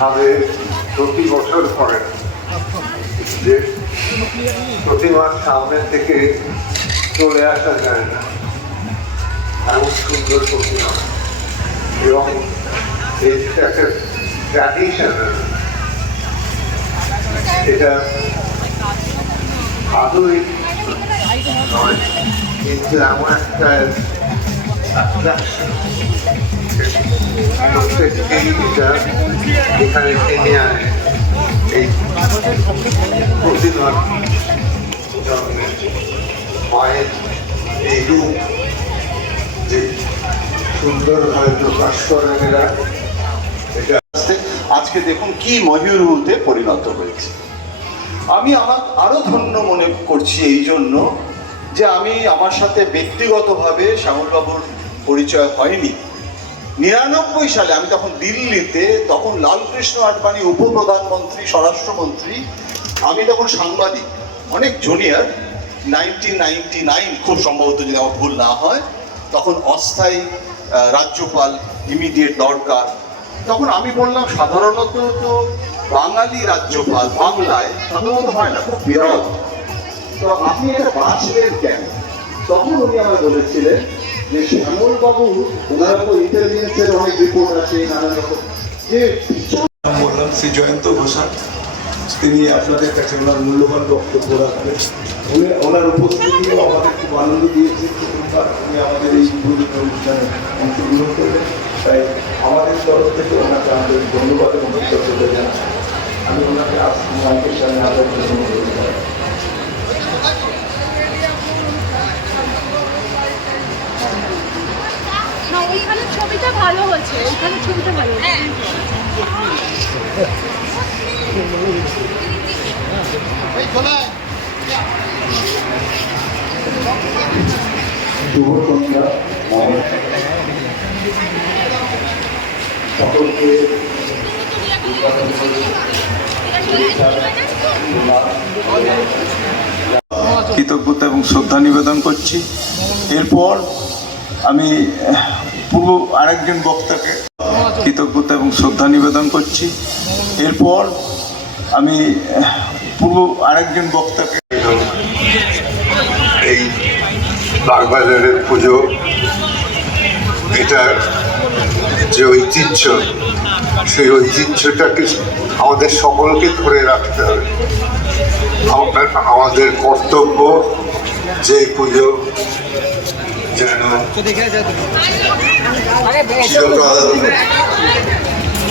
ভাবে প্রতি বছর করেন যে প্রতিমার সামনে থেকে চলে আসা যায় না। এমন সুন্দর প্রতিমা। এবং এটা একটা নয়, কিন্তু এমন একটা প্রত্যেককেই এটা এখানে টেনে এই প্রতিমার জন্মে মায়ের এই সুন্দরভাবে প্রকাশ আজকে দেখুন কি মহিরুতে পরিণত হয়েছে। আমি আমার আরও ধন্য মনে করছি এই জন্য যে আমি আমার সাথে ব্যক্তিগতভাবে শ্যামলবাবুর পরিচয় হয়নি। নিরানব্বই সালে আমি তখন দিল্লিতে, তখন লালকৃষ্ণ আডবাণী উপপ্রধানমন্ত্রী, স্বরাষ্ট্রমন্ত্রী, আমি তখন সাংবাদিক, অনেক জুনিয়র নাইনটিন নাইনটি নাইন খুব সম্ভবত যদি আমার ভুল না হয়, তখন অস্থায়ী রাজ্যপাল ইমিডিয়েট দরকার। তখন আমি বললাম, সাধারণত তো বাঙালি রাজ্যপাল বাংলায় সাধারণত হয় না, খুব বিরল তো আপনি এটা বাঁচলেন কেন? তখন উনি আমায় বলেছিলেন যে শ্যামল বাবু ওনার উপর ইন্টেলিজেন্সের অনেক রিপোর্ট আছে, নানান রকম। যে বললাম, শ্রী জয়ন্ত ঘোষাল, তিনি আপনাদের কাছে ওনার মূল্যবান বক্তব্য রাখবেন। উনি ওনার উপস্থিতিও আমাদের খুব আনন্দ দিয়েছে। উনি আমাদের এই অনুষ্ঠানে অংশগ্রহণ করবেন। তাই আমাদের তরফ থেকে ওনাকে আমাদের ধন্যবাদ এবং কৃতজ্ঞতা জানাচ্ছি। আমি ওনাকে আজ মাইকের সামনে আদার জন্য ছবিটা ভালো হয়েছে ছবিটা ভালো সকলকে কৃতজ্ঞতা এবং শ্রদ্ধা নিবেদন করছি। এরপর আমি পূর্ব আরেকজন বক্তাকে কৃতজ্ঞতা এবং শ্রদ্ধা নিবেদন করছি। এরপর আমি পূর্ব আরেকজন বক্তাকে এই বাগবাজারের পুজো, এটার যে ঐতিহ্য, সেই ঐতিহ্যটাকে আমাদের সকলকে ধরে রাখতে হবে। আমাদের কর্তব্য যে পুজো যেন চিরকাল